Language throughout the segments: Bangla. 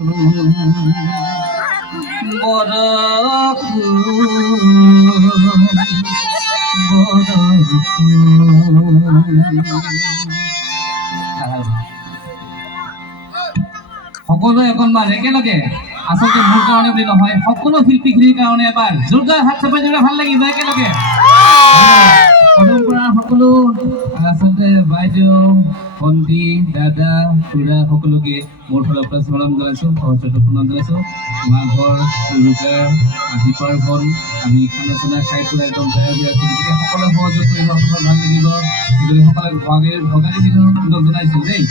সকলো অকণমান একেলগে আচলতে মোৰ কাৰণে বুলি নহয় সকলো শিল্পীখিনিৰ কাৰণে এবাৰ জোৰদাৰ হাত চাপাই দিলে ভাল লাগিব একেলগে পৰম্পৰা সকলো আচলতে বাইদেউ ভণ্টি দাদা খুৰা সকলোকে মোৰ ফালৰ পৰা স্মৰণ জনাইছোঁ সহস্ৰ প্ৰণাম জনাইছোঁ মাঘৰ উৰুকাৰ আদি পাৰ্বণ আমি খানা চানা খাই পেলাই একদম তৈয়াৰ হৈ আছোঁ গতিকে সকলোৱে সহযোগ কৰিব সকলো ভাল লাগিব গতিকে সকলোৱে ভগালী বিহু জনাইছোঁ দেই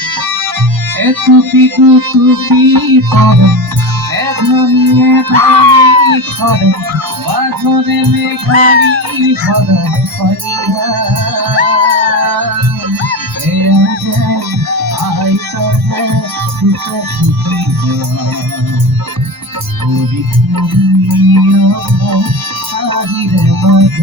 এটুপি টুপি পরে এধনিয়ে ধানি খরে বাঘরে মেঘানি ভরে পয়লা আই তবে সুখে সুখী হরি তুমিও আহিরে মজ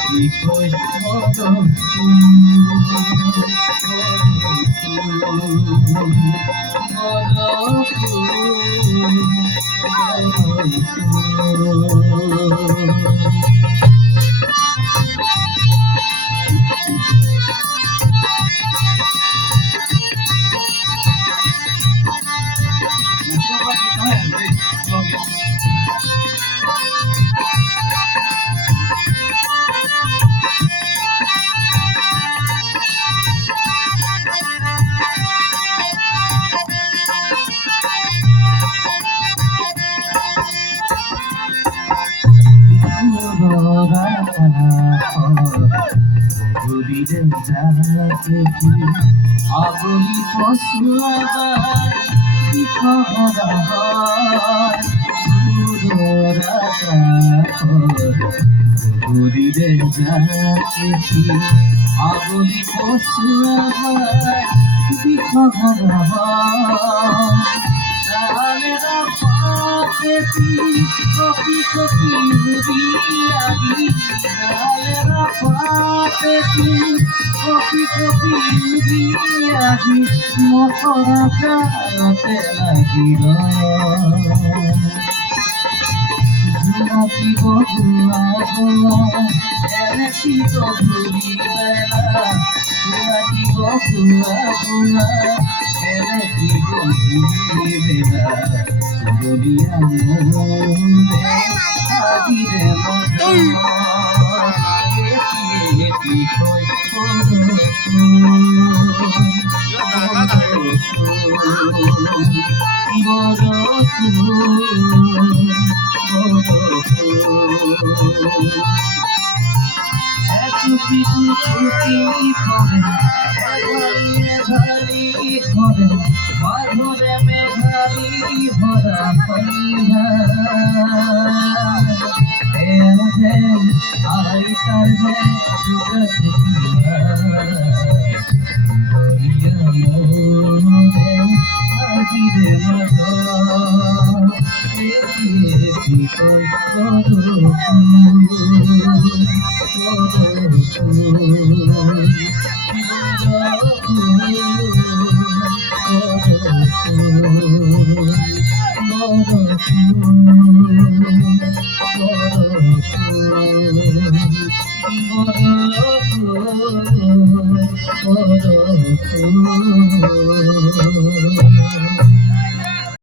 দেখি কই করো আগলি মতরা প্রাণতে লাগিল ঝুমকি বগুয়া গোলা এরকি তো ঘুরি বেলা ঝুমকি বগুয়া গোলা এরকি তো ঘুরি বেলা গড়িয়া মোরে আজিরে মজা এটি কই মেঘালি ভরা